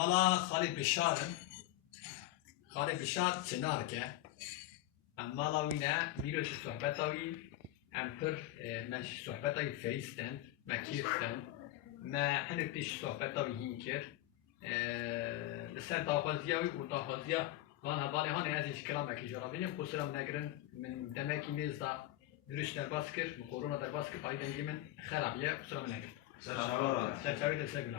مالا خالی بشارم خالی بشار چنار که ام مالا وینه میروش صحبت هایی ام پر مش صحبت هایی فیستن مکیرستن ما هنوز پیش صحبت هایی هین کرد لسر داخوزی هایی و داخوزی وان هوالی هانی از ایش کلام اکی جرا بینیم خسرم نگرن من دمکی میز دا دروش در باز کرد و کورونا در باز کرد آیدنگی من خرابیه خسرم نگرن سرچاوی در سگولا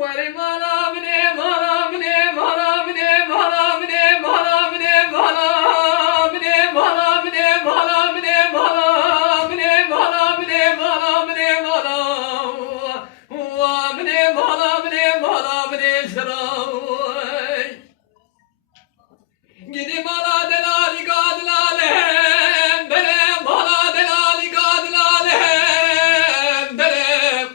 ولی مالا منه مالا منه مالا منه مالا منه مالا منه مالا منه مالا منه مالا منه مالا منه مالا منه مالا منه مالا منه مالا منه مالا منه شراوی گیدی مالا دلالی گادلالهم برم مالا دلالی گادلالهم برم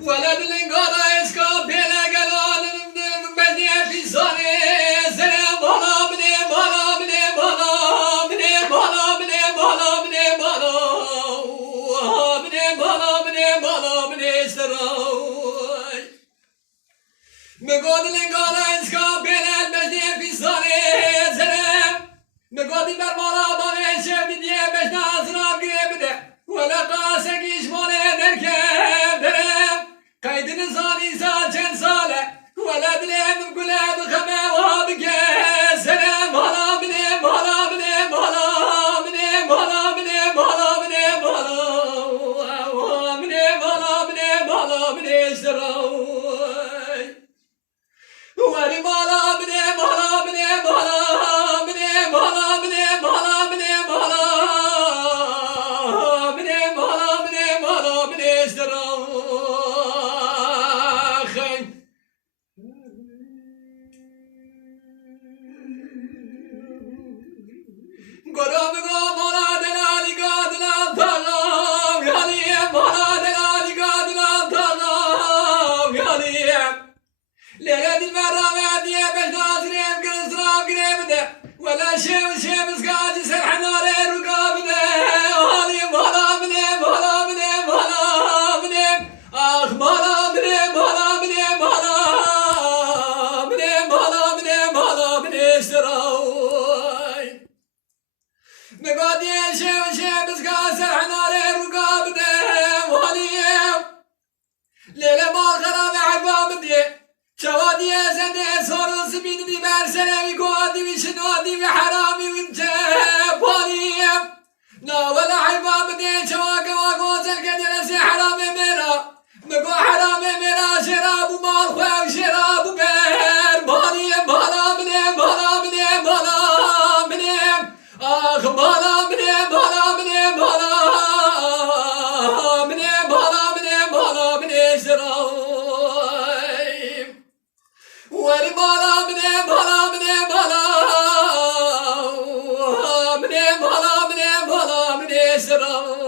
ولد لنگادا اسکا بیله گلالم بدی فیزانه زرم مالا منه مالا منه مالا منه مالا منه مالا منه مالا منه مالا منه مالا منه شراوی مگادی لنگادا اسکا بیله بدی فیزانه زرم مگادی بر مالا بانه شودی دیه بشنا زناب گیه بده ولا قاسکیش مانه درکم درم قید نزانی ساچن ساله ولا دلم گله بخمه وابگه زرم مالا منه مالا منه مالا منه مالا منه مالا منه مالا منه مالا منه مالا منه شراوی ولی مالا منه مالا منه مالا منه مالا منه مالا منه مالا منه مالا منه مالا منه شراوی گرام گو مالا دلالی گادلام تاغام یالیم مالا دلالی گادلام تاغام یالیم لیلا دل برام دیه بشنازریم گرزرام گریم ده ولا شیم سقاجي سرحنا رقاب ده یالیم مالا منه مالا منه مالا منه آخ مالا منه مالا منه مالا منه مالا منه مالا منه شراوی مقادي شيم سقاجي سرحنا رقاب ده یالیم لیلا ما خراب عباب ده شوادي زنده صورو سبين دي برسنة ويقوادي وشنوادي وحرامي وانتباليم لا ولا حباب دي شواكا وقوزل قدر سي حرامي ميرا مقو حرامي ميرا شراب ومال خواه وشراب وبير باليم بالا منيم بالا منيم بالا منيم آخ بالا منيم بالا منيم بالا منيم بالا منيم بالا منيم شراوي ولی مالا منه مالا منه مالا منه مالا منه مالا منه شراوی